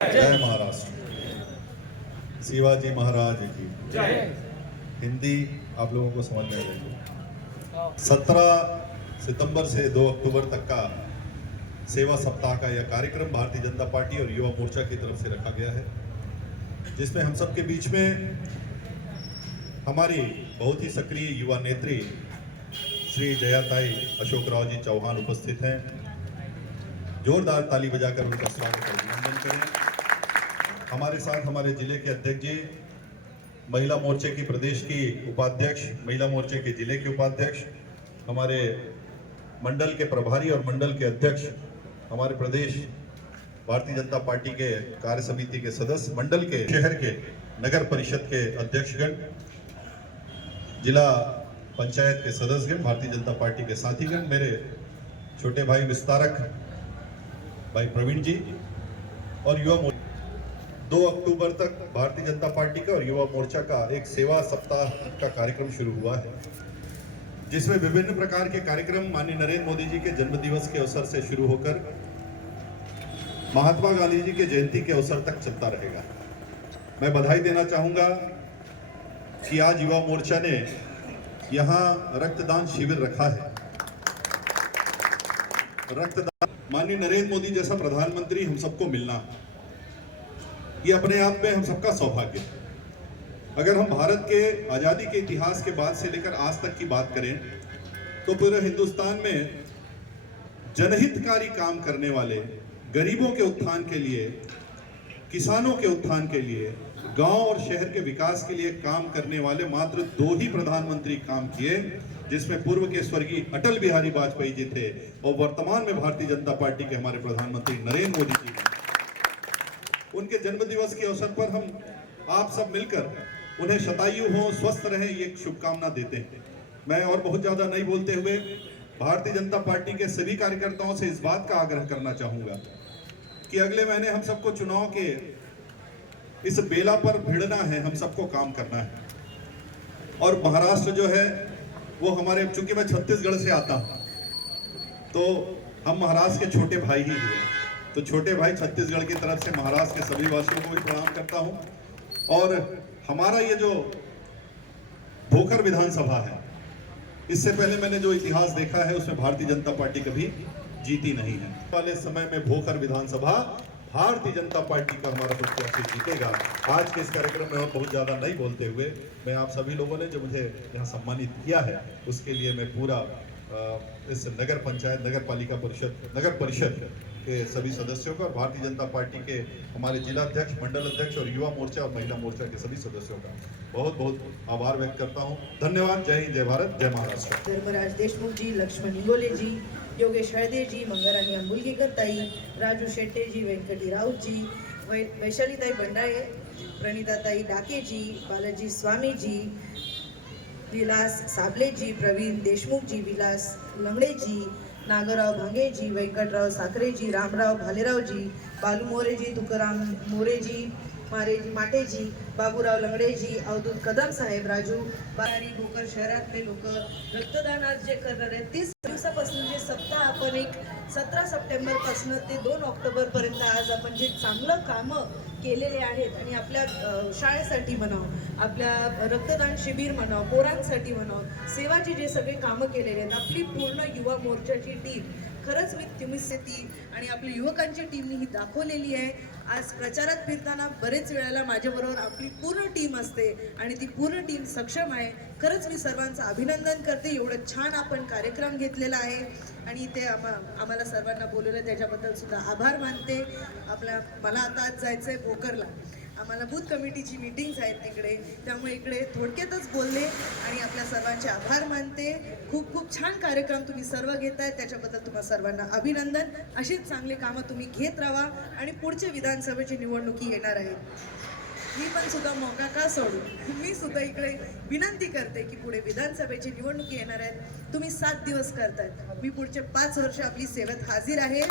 जय महाराष्ट्र। शिवाजी महाराज की। जय। हिंदी आप लोगों को समझ में आएगी सत्रह सितंबर से 2 अक्टूबर तक का सेवा सप्ताह का यह कार्यक्रम भारतीय जनता पार्टी और युवा मोर्चा की तरफ़ से रखा गया है जिसमें हम सबके बीच में हमारी बहुत ही सक्रिय युवा नेत्री श्री जयाताई अशोक राव जी चौहान उपस्थित हैं। जोरदार ताली बजाकर उनका स्वागत अभिनंदन करें। हमारे साथ हमारे ज़िले के अध्यक्ष जी, महिला मोर्चे की प्रदेश की उपाध्यक्ष, महिला मोर्चे के ज़िले के उपाध्यक्ष, हमारे मंडल के प्रभारी और मंडल के अध्यक्ष, हमारे प्रदेश भारतीय जनता पार्टी के कार्य समिति के सदस्य, मंडल के, शहर के, नगर परिषद के अध्यक्षगण, जिला पंचायत के सदस्यगण, भारतीय जनता पार्टी के साथीगण, मेरे छोटे भाई विस्तारक, भाई प्रवीण जी और युवा दो अक्टूबर तक भारतीय जनता पार्टी का और युवा मोर्चा का एक सेवा सप्ताह का कार्यक्रम शुरू हुआ है, जिसमें विभिन्न प्रकार के कार्यक्रम माननीय नरेंद्र मोदी जी के जन्म दिवस के अवसर से शुरू होकर महात्मा गांधी जी के जयंती के अवसर तक चलता रहेगा। मैं बधाई देना चाहूँगा कि आज युवा मोर्चा ने यहाँ रक्तदान शिविर रखा है। रक्तदान माननीय नरेंद्र मोदी जैसा प्रधानमंत्री हम सबको मिलना ये अपने आप में हम सबका सौभाग्य है अगर हम भारत के आज़ादी के इतिहास के बाद से लेकर आज तक की बात करें तो पूरे हिंदुस्तान में जनहितकारी काम करने वाले, गरीबों के उत्थान के लिए, किसानों के उत्थान के लिए, गाँव और शहर के विकास के लिए काम करने वाले मात्र दो ही प्रधानमंत्री काम किए, जिसमें पूर्व के स्वर्गीय अटल बिहारी वाजपेयी जी थे और वर्तमान में भारतीय जनता पार्टी के हमारे प्रधानमंत्री नरेंद्र मोदी जी हैं। उनके जन्म दिवस के अवसर पर हम आप सब मिलकर उन्हें शतायु हो, स्वस्थ रहें, ये शुभकामना देते हैं। मैं और बहुत ज़्यादा नहीं बोलते हुए भारतीय जनता पार्टी के सभी कार्यकर्ताओं से इस बात का आग्रह करना चाहूँगा कि अगले महीने हम सबको चुनाव के इस बेला पर भिड़ना है, हम सबको काम करना है। और महाराष्ट्र जो है, वो हमारे, चूँकि मैं छत्तीसगढ़ से आता हूँ तो हम महाराष्ट्र के छोटे भाई ही हुए तो छोटे भाई छत्तीसगढ़ की तरफ़ से महाराष्ट्र के सभी वासियों को भी प्रणाम करता हूँ। और हमारा ये जो भोकर विधानसभा है, इससे पहले मैंने जो इतिहास देखा है, उसमें भारतीय जनता पार्टी कभी जीती नहीं है। वाले समय में भोकर विधानसभा भारतीय जनता पार्टी का हमारा प्रत्याशी जीतेगा। आज के इस कार्यक्रम में बहुत ज़्यादा नहीं बोलते हुए, मैं आप सभी लोगों ने जो मुझे यहाँ सम्मानित किया है, उसके लिए मैं पूरा इस नगर पंचायत, नगर पालिका परिषद, नगर परिषद के सभी सदस्यों का, भारतीय जनता पार्टी के हमारे जिला अध्यक्ष, मंडल अध्यक्ष और युवा मोर्चा और महिला मोर्चा के सभी सदस्यों का बहुत बहुत आभार व्यक्त करता हूँ। धन्यवाद। जय हिंद, जय भारत, जय महाराष्ट्र। धर्मराज देशमुख जी, लक्ष्मण इंगोले जी, योगेश हळदे जी मंगराणी अंबुलगेकर ताई, राजू शेट्टे जी व्यंकटी राऊत जी, वै, वैशालीताई बंडाळे प्रणिताताई डाके जी, बालाजी स्वामी जी, विलास साबले जी, प्रवीण देशमुख जी, विलास लंगडे जी नागराव भांगेजी व्यंकटराव साखरेजी रामराव भालेरावजी बालू मोरेजी तुकाराम मोरेजी मारेजी माटेजी बाबूराव लंगडेजी अवधूत कदम साहेब राजू बारी भोकर शहरातले लोक रक्तदानात जे करणार आहेत तीस दिवसापासून जे सप्ताह आपण एक सतरा सप्टेंबरपासून ते दोन ऑक्टोबरपर्यंत आज आपण जे चांगलं कामं केलेले आहेत आणि आपल्या शाळेसाठी म्हणावं आपल्या रक्तदान शिबिर म्हणावं पोरांसाठी म्हणावं सेवाचे जे सगळे कामं केलेले आहेत आपली पूर्ण युवा मोर्चाची टीम खरंच मी तुम्ही ती आणि आपल्या युवकांची टीमनी ही दाखवलेली आहे. आज प्रचारात फिरताना बरेच वेळेला माझ्याबरोबर आपली पूर्ण टीम असते आणि ती पूर्ण टीम सक्षम आहे. खरंच मी सर्वांचं अभिनंदन करते. एवढं छान आपण कार्यक्रम घेतलेला आहे. आणि ते आम्हा आम्हाला सर्वांना बोलवलं त्याच्याबद्दल सुद्धा आभार मानते. आपल्या मला आता आज जायचं आहे भोकरला. आम्हाला बूथ कमिटीची मीटिंग्स आहेत तिकडे. त्यामुळे इकडे थोडक्यातच बोलले आणि आपल्या सर्वांचे आभार मानते. खूप खूप छान कार्यक्रम तुम्ही सर्व घेत आहेत त्याच्याबद्दल तुम्हा सर्वांना अभिनंदन. अशीच चांगली कामं तुम्ही घेत राहा आणि पुढच्या विधानसभेची निवडणुकी येणार आहे. मी पण सुद्धा मौका का सोडू? मी सुद्धा इकडे विनंती करते की पुढे विधानसभेची निवडणुकी येणार आहेत तुम्ही सात दिवस करतायत मी पुढचे पाच वर्ष आपली सेवेत हाजीर आहे.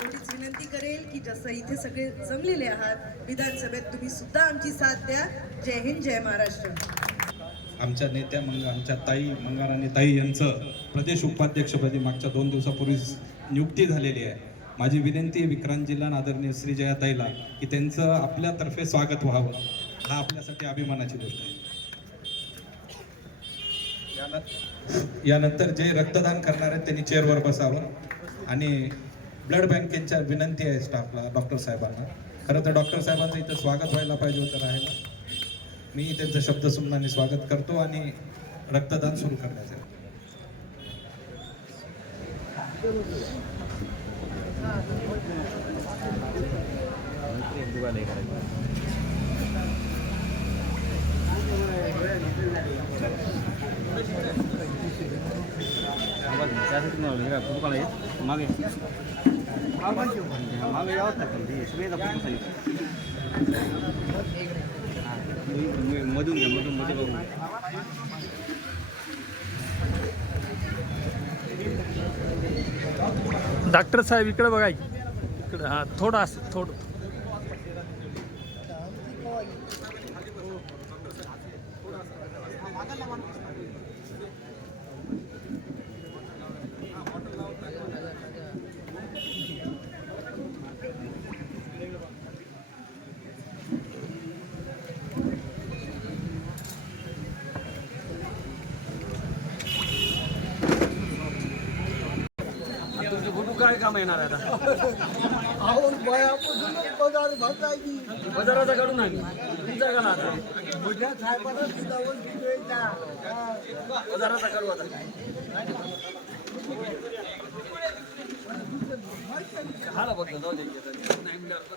एवढीच विनंती करेल की जसं इथे सगळे जमलेले आहात विधानसभेत तुम्ही सुद्धा आमची साथ द्या. जय हिंद जय महाराष्ट्र. आमच्या नेत्या मंग आमच्या ताई मंगाराणी ताई यांचं प्रदेश उपाध्यक्षपदी मागच्या दोन दिवसापूर्वी नियुक्ती झालेली आहे. माझी विनंती आहे विक्रांतजीला आदरणीय श्री जयाताईला की त्यांचं आपल्यातर्फे स्वागत व्हावं. हा आपल्यासाठी अभिमानाची गोष्ट आहे. यानंतर जे रक्तदान करणार आहेत त्यांनी चेअरवर बसावं आणि ब्लड बँकेच्या विनंती आहे स्टाफला डॉक्टर साहेबांना. खरं तर डॉक्टर साहेबांचं इथं स्वागत व्हायला पाहिजे होतं राहायला. मी त्यांचं शब्दसुमनाने स्वागत करतो आणि रक्तदान सुरू करण्याचे त्यासाठी काढायचं मागे. यावंच सगळे आपण सांगितलं मधून घ्या मधून मध्ये बघू डॉक्टर साहेब इकडे बघा. इकडे हां थोडं असं थोडं. काम येणार आहे आता? बाजाराचा काढून नाही तुमचा का आता? बाजाराचा काढू आता. झाला बघ जाऊ दे. नाही मिळालं